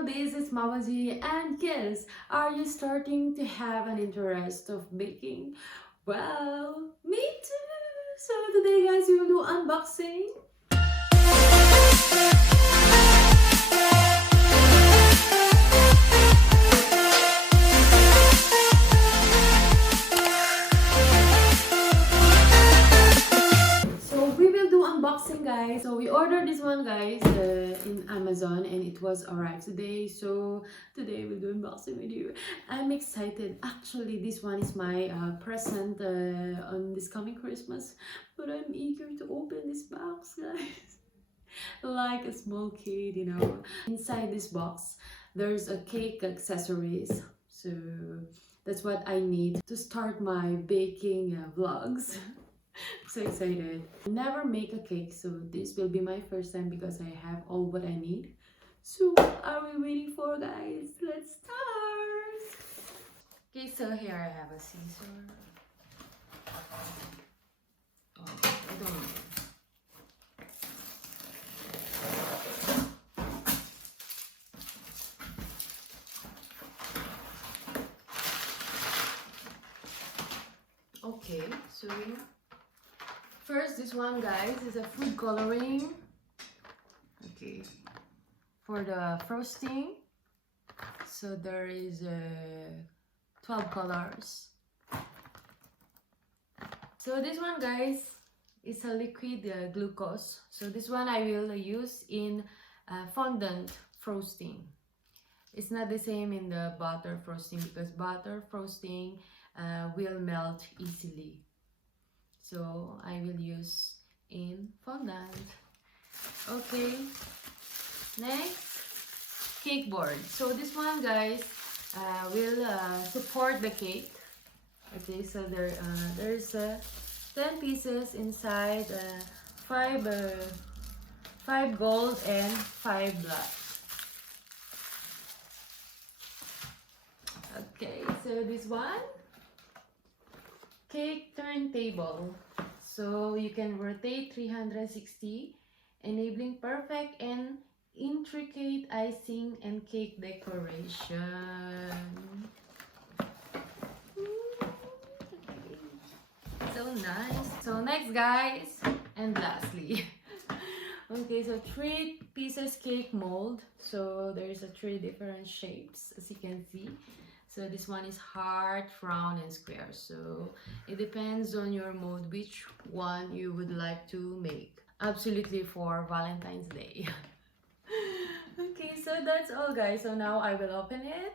channel, this is MamaG, and yes, are you starting to have an interest of baking? Well, me too! So today guys, we will do unboxing. Unboxing guys. So we ordered this one guys in Amazon and it was arrived today. So today we'll do unboxing with you. I'm excited. Actually this one is my present on this coming Christmas, but I'm eager to open this box guys. Like a small kid, you know. Inside this box there's a cake accessories, so that's what I need to start my baking vlogs. So excited. I never make a cake, so this will be my first time because I have all what I need. So what are we waiting for guys? Let's start! Okay, so here I have a scissor. Oh, I don't know. Okay, so first, this one guys is a food coloring. Okay, for the frosting, so there is 12 colors. So this one guys is a liquid glucose. So this one I will use in fondant frosting. It's not the same in the butter frosting because butter frosting will melt easily. So I will use in fondant. Okay, next, cake board. So this one guys will support the cake. Okay, so there's 10 pieces inside, 5 gold and 5 black. Okay, so this one, cake turntable. So you can rotate 360, enabling perfect and intricate icing and cake decoration. So nice. So next guys, and lastly, okay, so 3 pieces cake mold. So there's 3 different shapes as you can see. So this one is heart, round, and square. So it depends on your mold which one you would like to make. Absolutely for Valentine's Day. Okay, so that's all guys. So now I will open it.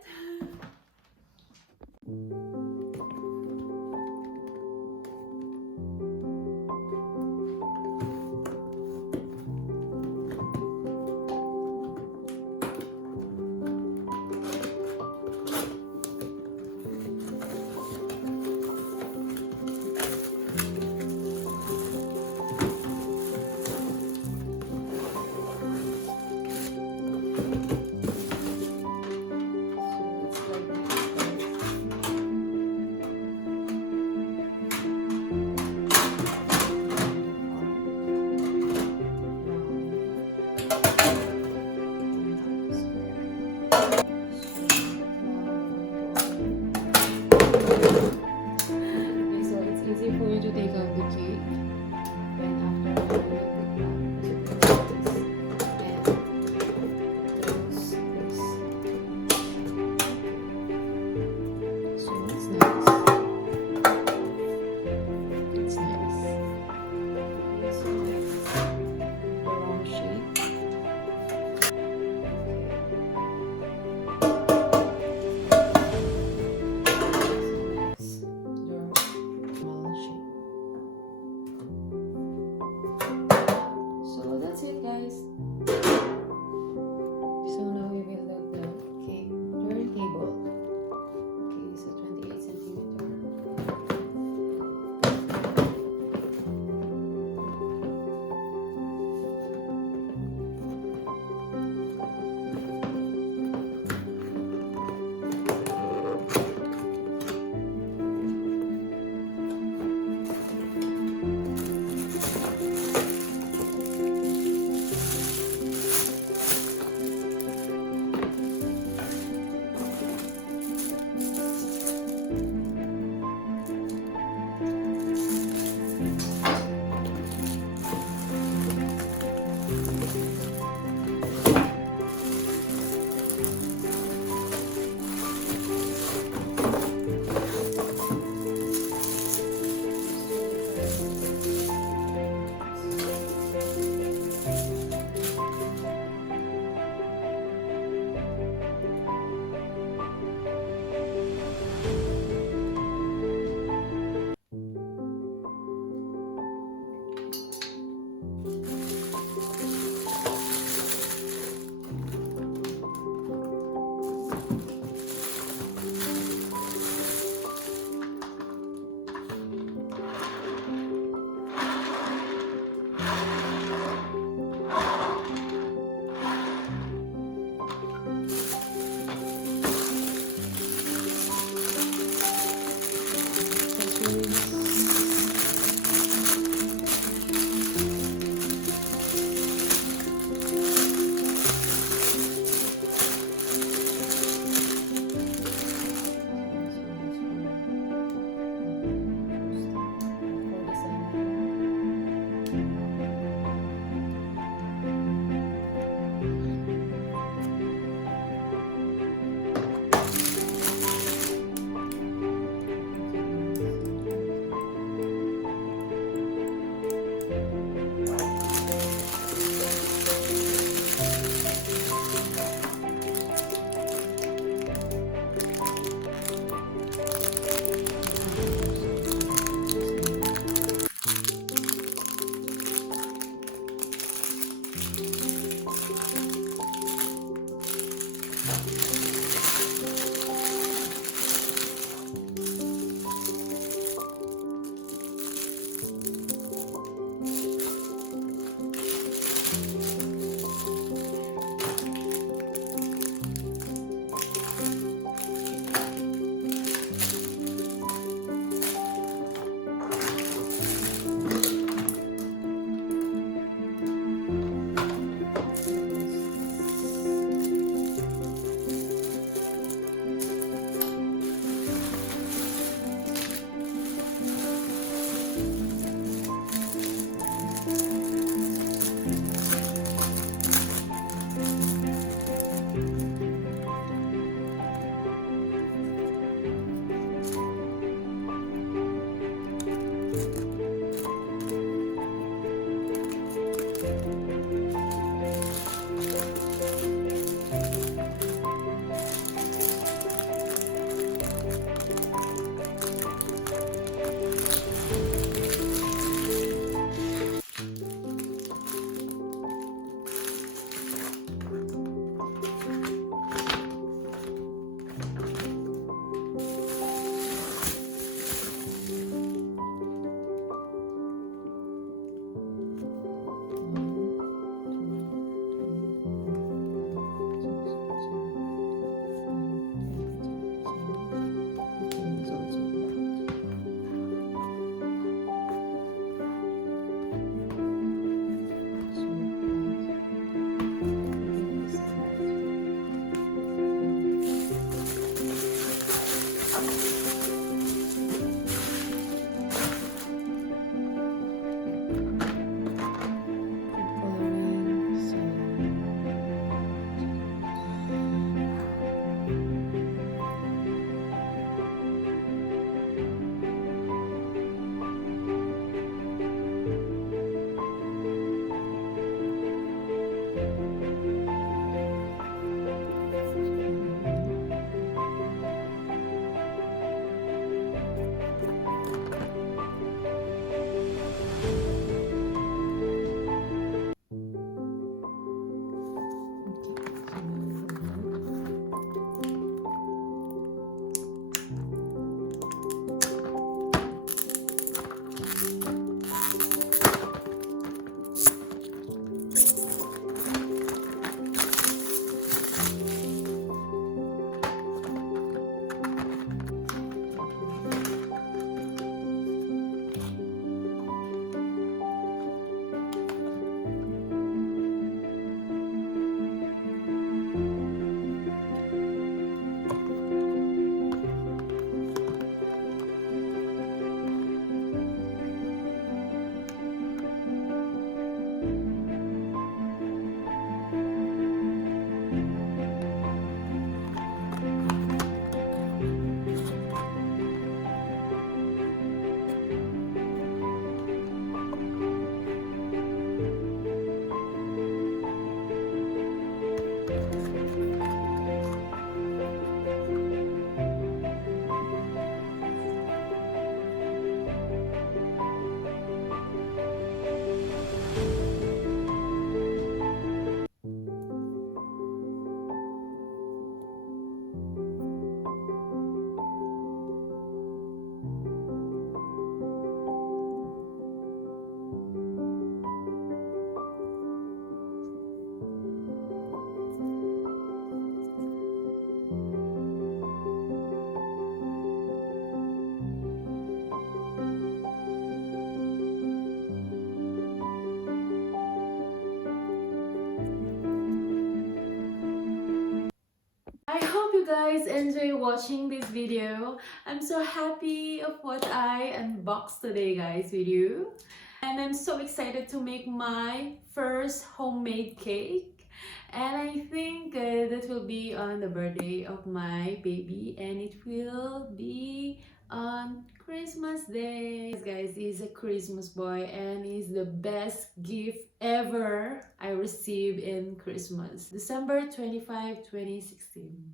guys enjoy watching this video. I'm so happy of what I unboxed today, guys, with you. And I'm so excited to make my first homemade cake. And I think that will be on the birthday of my baby, and it will be on Christmas Day. Guys, he's a Christmas boy and he's the best gift ever I received in Christmas. December 25, 2016.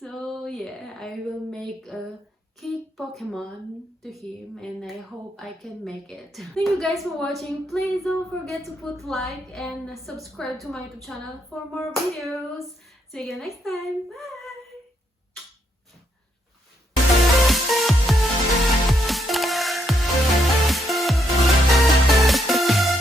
So yeah, I will make a cake Pokemon to him and I hope I can make it. Thank you guys for watching. Please don't forget to put like and subscribe to my YouTube channel for more videos. See you again next time. Bye!